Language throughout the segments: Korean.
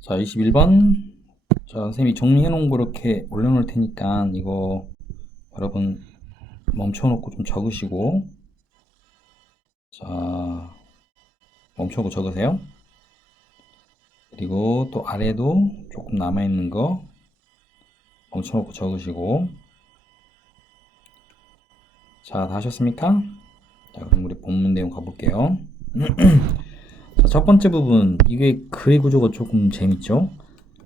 자, 21번. 자, 선생님이 정리해 놓은 거 이렇게 올려놓을 테니까 이거 여러분 멈춰놓고 좀 적으시고, 자, 멈춰놓고 적으세요. 그리고 또 아래도 조금 남아있는 거 멈춰놓고 적으시고. 자, 다 하셨습니까? 자, 그럼 우리 본문 내용 가볼게요. 자, 첫 번째 부분, 이게 글의 구조가 조금 재밌죠?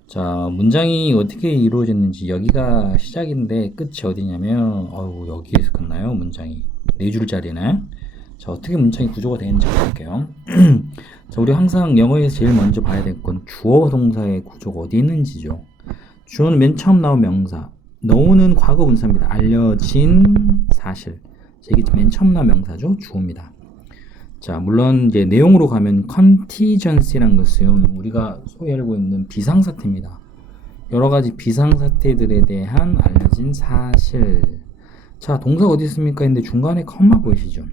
자, 문장이 어떻게 이루어졌는지, 여기가 시작인데 끝이 어디냐면, 여기에서 끝나요, 문장이. 네 줄짜리네. 자, 어떻게 문장이 구조가 되는지 볼게요. 자, 우리 항상 영어에서 제일 먼저 봐야 될 건 주어와 동사의 구조가 어디 있는지죠. 주어는 맨 처음 나온 명사, know는 과거 분사입니다. 알려진 사실. 자, 이게 맨 처음 나온 명사죠. 주어입니다. 자, 물론 이제 내용으로 가면 contingency라는 것은 우리가 소위 알고 있는 비상사태입니다. 여러 가지 비상사태들에 대한 알려진 사실. 자, 동사가 어디 있습니까? 근데 중간에 컴마 보이시죠?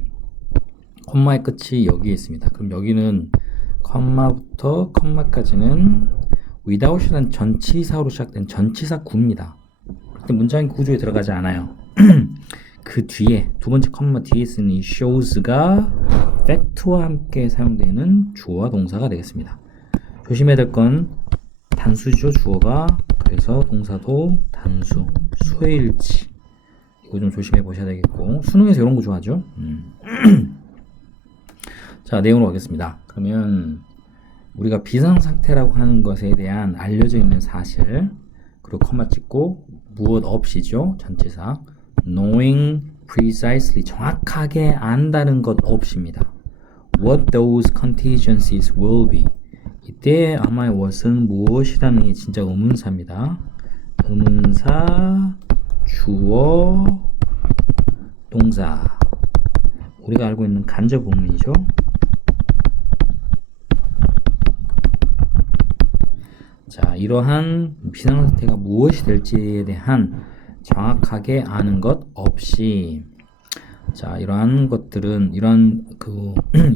컴마의 끝이 여기에 있습니다. 그럼 여기는 컴마부터 컴마까지는 without이라는 전치사로 시작된 전치사 구입니다. 그때 문장 구조에 들어가지 않아요. 그 뒤에 두 번째 컴마 뒤에 쓰는 이 shows가 fact와 함께 사용되는 주어와 동사가 되겠습니다. 조심해야 될 건 단수죠, 주어가. 그래서 동사도 단수, 수일치. 이거 좀 조심해 보셔야 되겠고, 수능에서 이런 거 좋아하죠. 자, 내용으로 가겠습니다. 그러면 우리가 비상상태라고 하는 것에 대한 알려져 있는 사실, 그리고 컴마 찍고 무엇 없이죠, 전치사. knowing precisely, 정확하게 안다는 것 없이입니다. what those contingencies will be. 이때 아마의 what은 무엇이라는 게 진짜 의문사입니다. 의문사, 주어, 동사. 우리가 알고 있는 간접 의문이죠. 자, 이러한 비상사태가 무엇이 될지에 대한 정확하게 아는 것 없이, 자, 이러한 것들은, 이러한 그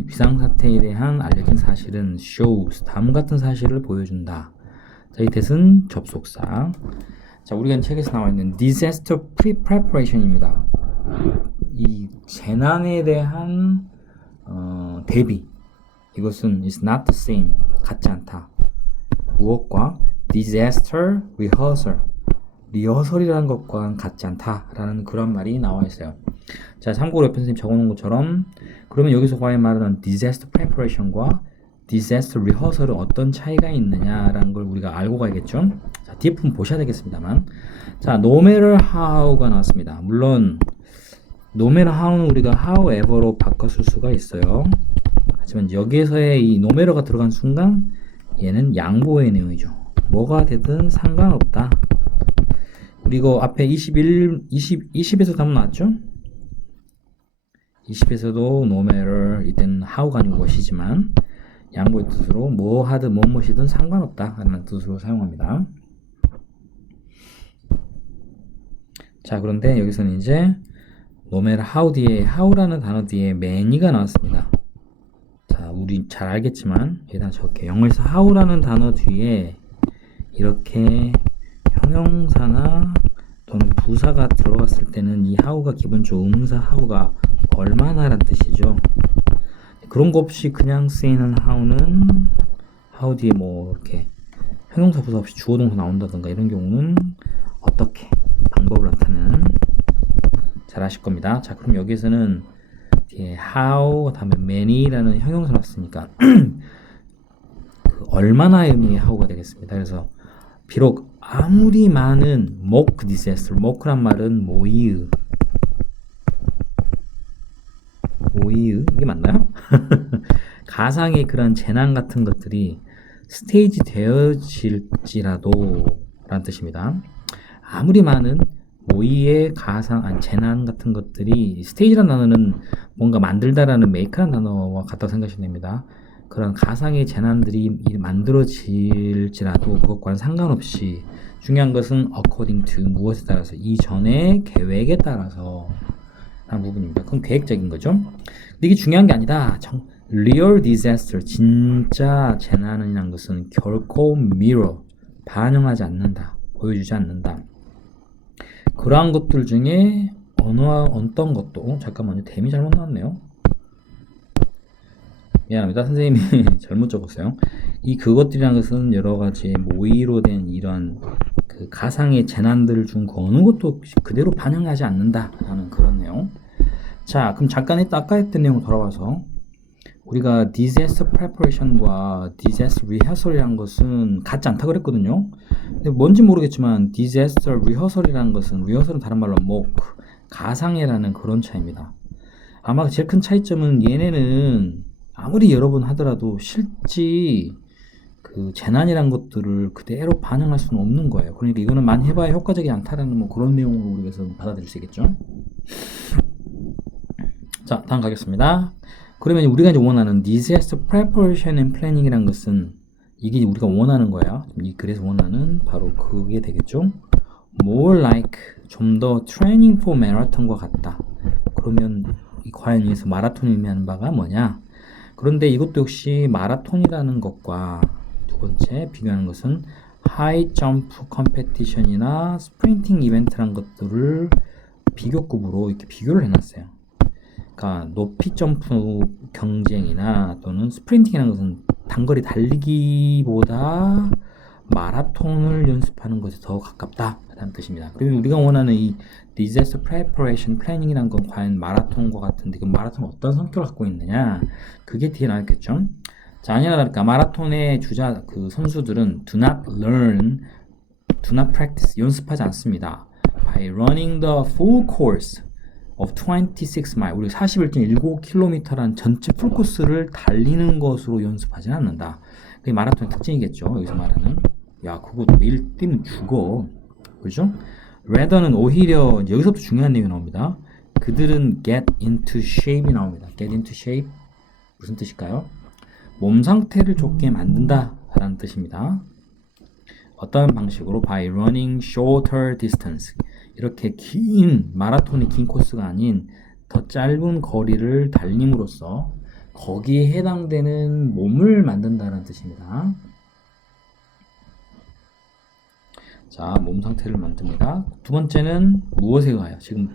비상사태에 대한 알려진 사실은 shows, 다음 같은 사실을 보여준다. 자, 이 뜻은 접속사. 자, 우리가 책에서 나와 있는 disaster preparation입니다. 이 재난에 대한 대비. 이것은 is not the same, 같지 않다. 무엇과 disaster rehearsal, 리허설이라는 것과는 같지 않다라는 그런 말이 나와 있어요. 자, 참고로 옆에 선생님 적어놓은 것처럼, 그러면 여기서 과연 말하는 disaster preparation과 disaster rehearsal은 어떤 차이가 있느냐라는 걸 우리가 알고 가야겠죠. 자, 뒤에 부분 보셔야 되겠습니다만, 자, no matter how가 나왔습니다. 물론 no matter how는 우리가 however로 바꿔 쓸 수가 있어요. 하지만 여기에서의 이 no matter가 들어간 순간 얘는 양보의 내용이죠. 뭐가 되든 상관없다. 그리고 앞에 20에서도 한번 나왔죠? 20에서도 no matter, 이때는 how가 아니고 what이지만 양보의 뜻으로 뭐 하든 무엇이든 상관없다 라는 뜻으로 사용합니다. 자, 그런데 여기서는 이제 no matter how 뒤에, how라는 단어 뒤에 many가 나왔습니다. 자, 우리 잘 알겠지만 일단 적게 영어에서 how라는 단어 뒤에 이렇게 형용사나 또는 부사가 들어갔을 때는 이 how가 기본적으로 의문사 how가 얼마나 라는 뜻이죠. 그런 거 없이 그냥 쓰이는 how는 how 뒤에 뭐 이렇게 형용사 부사 없이 주어 동사 나온다든가 이런 경우는 어떻게 방법을 나타내는, 잘 아실 겁니다. 자, 그럼 여기에서는 뒤에 how 다음에 many라는 형용사 나왔으니까 그 얼마나의 의미의 how가 되겠습니다. 그래서 비록 아무리 많은 mock disaster, mock란 말은 모의, 이게 맞나요? 가상의 그런 재난 같은 것들이 스테이지 되어질지라도 라는 뜻입니다. 아무리 많은 모의의 재난 같은 것들이, 스테이지라는 단어는 뭔가 만들다라는 make라는 단어와 같다고 생각하시면 됩니다. 그런 가상의 재난들이 만들어질지라도 그것과는 상관없이 중요한 것은 according to, 무엇에 따라서, 이전의 계획에 따라서 라는 부분입니다. 그건 계획적인 거죠. 근데 이게 중요한 게 아니다. real disaster, 진짜 재난이란 것은 결코 mirror, 반영하지 않는다, 보여주지 않는다. 그러한 것들 중에 어떤 것도, 잠깐만요, 댐이 잘못 나왔네요. 미안합니다. 선생님이 잘못 적었어요. 그것들이란 것은 여러 가지 모의로 된 이런 그 가상의 재난들 중 어느 것도 그대로 반영하지 않는다라는 그런 내용. 자, 그럼 잠깐 아까 했던 내용 돌아와서 우리가 disaster preparation과 disaster rehearsal이라는 것은 같지 않다 그랬거든요. 근데 뭔지 모르겠지만 disaster rehearsal이라는 것은 rehearsal은 다른 말로 가상이라는 그런 차이입니다. 아마 제일 큰 차이점은 얘네는 아무리 여러 번 하더라도 실제 그 재난이란 것들을 그대로 반영할 수는 없는 거예요. 그러니까 이거는 많이 해봐야 효과적이지 않다라는 뭐 그런 내용으로 우리가 받아들일 수 있겠죠. 자, 다음 가겠습니다. 그러면 우리가 이제 원하는 disaster preparation and planning이란 것은 이게 우리가 원하는 거야. 그래서 원하는 바로 그게 되겠죠. more like 좀 더 training for marathon과 같다. 그러면 과연 여기서 마라톤이 의미하는 바가 뭐냐? 그런데 이것도 역시 마라톤이라는 것과 두 번째 비교하는 것은 하이 점프 컴페티션이나 스프린팅 이벤트란 것들을 비교급으로 이렇게 비교를 해놨어요. 그러니까 높이 점프 경쟁이나 또는 스프린팅이라는 것은 단거리 달리기보다 마라톤을 연습하는 것에 더 가깝다라는 뜻입니다. 그리고 우리가 원하는 이 disaster preparation planning이라는 건 과연 마라톤과 같은데 그 마라톤은 어떤 성격을 갖고 있느냐, 그게 뒤에 나왔겠죠. 자, 아니나 다를까 마라톤의 그 선수들은 do not learn, do not practice, 연습하지 않습니다. by running the full course of 26 mile, 우리 41.19km라는 전체 풀코스를 달리는 것으로 연습하지 않는다. 그게 마라톤의 특징이겠죠. 여기서 말하는. 야, 그거 매일 뛰면 죽어. 그렇죠? rather는 오히려 여기서부터 중요한 내용이 나옵니다. 그들은 get into shape이 나옵니다. get into shape 무슨 뜻일까요? 몸 상태를 좋게 만든다 라는 뜻입니다. 어떤 방식으로? by running shorter distance, 이렇게 긴 마라톤이 긴 코스가 아닌 더 짧은 거리를 달림으로써 거기에 해당되는 몸을 만든다는 뜻입니다. 자, 몸 상태를 만듭니다. 두 번째는 무엇에 의하여? 지금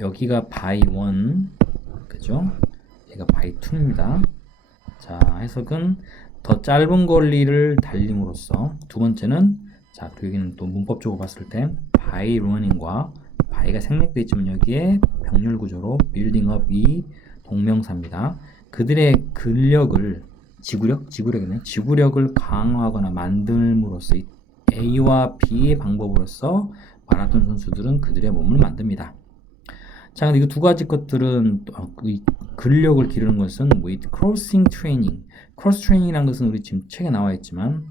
여기가 by 1, 그죠? 얘가 by 2입니다. 자, 해석은 더 짧은 거리를 달림으로써. 두 번째는, 자, 그리고 여기는 또 문법적으로 봤을 때 by running과 by가 생략되어 있지만 여기에 병렬 구조로 building up이 동명사입니다. 그들의 근력을, 지구력을 강화하거나 만듦으로써 A와 B의 방법으로서 마라톤 선수들은 그들의 몸을 만듭니다. 자, 근데 이 두 가지 것들은 근력을 기르는 것은 with crossing training. cross training이라는 것은 우리 지금 책에 나와 있지만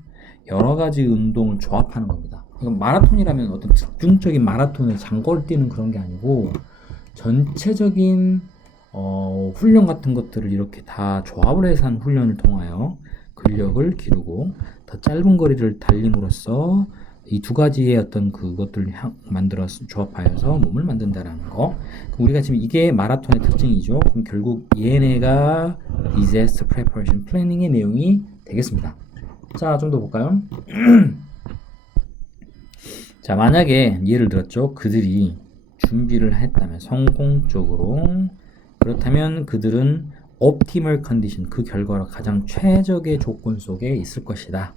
여러 가지 운동을 조합하는 겁니다. 그러니까 마라톤이라면 어떤 특중적인 마라톤을 장거리 뛰는 그런 게 아니고 전체적인 훈련 같은 것들을 이렇게 다 조합을 해서 한 훈련을 통하여 근력을 기르고 더 짧은 거리를 달림으로써 이 두 가지의 어떤 그것들을 만들어서 조합하여서 몸을 만든다라는 거. 그럼 우리가 지금 이게 마라톤의 특징이죠. 그럼 결국 얘네가 disaster preparation planning의 내용이 되겠습니다. 자, 좀 더 볼까요? 자, 만약에 예를 들었죠. 그들이 준비를 했다면 성공적으로, 그렇다면 그들은 optimal condition, 그 결과로 가장 최적의 조건 속에 있을 것이다.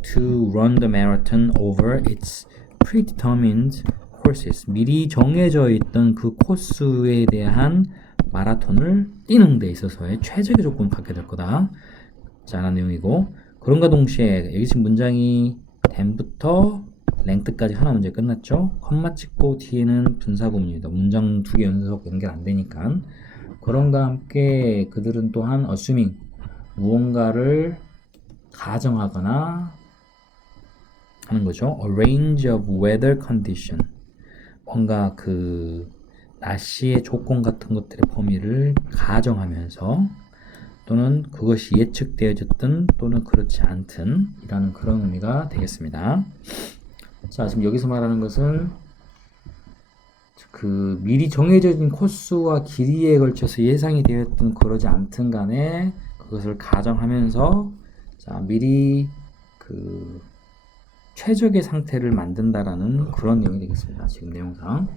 to run the marathon over its predetermined courses, 미리 정해져 있던 그 코스에 대한 마라톤을 뛰는 데 있어서의 최적의 조건을 갖게 될 거다. 자, 라는 내용이고, 그런가 동시에 여기 지금 문장이 then부터 length까지 하나 문제 끝났죠. 컴마 찍고 뒤에는 분사구문입니다. 문장 두 개 연속 연결 안 되니까. 그런가 함께 그들은 또한 assuming, 무언가를 가정하거나 하는 거죠. A range of weather condition, 뭔가 그 날씨의 조건 같은 것들의 범위를 가정하면서 또는 그것이 예측되어졌든 또는 그렇지 않든 이라는 그런 의미가 되겠습니다. 자, 지금 여기서 말하는 것은 그 미리 정해진 코스와 길이에 걸쳐서 예상이 되었든 그러지 않든 간에 그것을 가정하면서 자, 미리 그 최적의 상태를 만든다라는 그런 내용이 되겠습니다. 지금 내용상.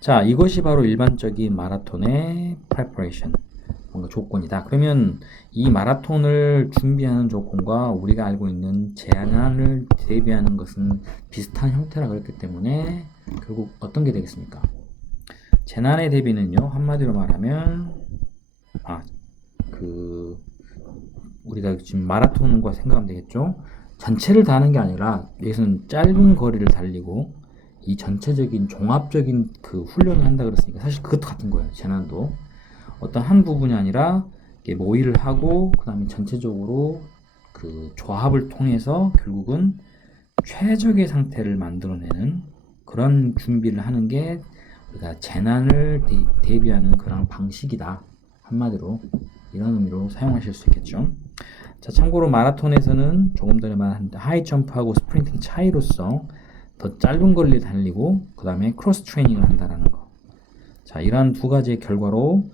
자, 이것이 바로 일반적인 마라톤의 preparation, 뭔가 조건이다. 그러면 이 마라톤을 준비하는 조건과 우리가 알고 있는 제한을 대비하는 것은 비슷한 형태라 그랬기 때문에 결국 어떤 게 되겠습니까? 재난의 대비는요, 한마디로 말하면, 우리가 지금 마라톤과 생각하면 되겠죠? 전체를 다 하는 게 아니라, 여기서는 짧은 거리를 달리고, 이 전체적인 종합적인 그 훈련을 한다 그랬으니까, 사실 그것도 같은 거예요, 재난도. 어떤 한 부분이 아니라, 모의를 하고, 그 다음에 전체적으로 그 조합을 통해서 결국은 최적의 상태를 만들어내는 그런 준비를 하는 게 우리가 재난을 대비하는 그런 방식이다. 한마디로 이런 의미로 사용하실 수 있겠죠. 자, 참고로 마라톤에서는 조금 전에 말한 하이 점프하고 스프린팅 차이로서 더 짧은 거리를 달리고 그 다음에 크로스 트레이닝을 한다라는 거. 자, 이러한 두 가지의 결과로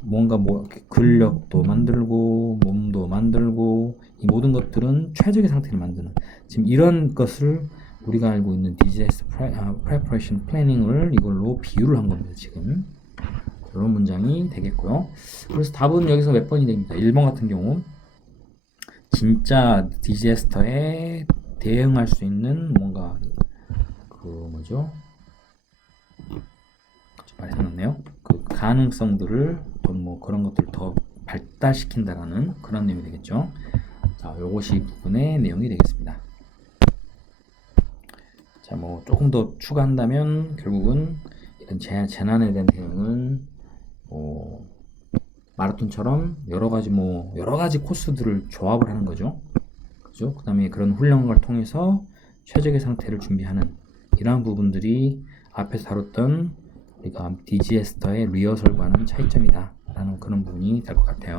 뭔가 근력도 만들고 몸도 만들고 이 모든 것들은 최적의 상태를 만드는 지금 이런 것을 우리가 알고 있는 디자스터 프레퍼레이션 플래닝을 이걸로 비유를 한 겁니다. 지금 이런 문장이 되겠고요. 그래서 답은 여기서 몇 번이 됩니다. 1번 같은 경우 진짜 디자스터에 대응할 수 있는 뭔가 그 뭐죠? 말이 생각나네요. 그 가능성들을 또 뭐 그런 것들을 더 발달시킨다라는 그런 내용이 되겠죠. 자, 요것이 부분의 내용이 되겠습니다. 자, 뭐 조금 더 추가한다면 결국은 이런 재난에 대한 대응은 마라톤처럼 여러 가지 코스들을 조합을 하는 거죠. 그죠? 그다음에 그런 훈련을 통해서 최적의 상태를 준비하는 이러한 부분들이 앞에서 다뤘던 우리가 디지에스터의 리허설과는 차이점이다 라는 그런 부분이 될 것 같아요.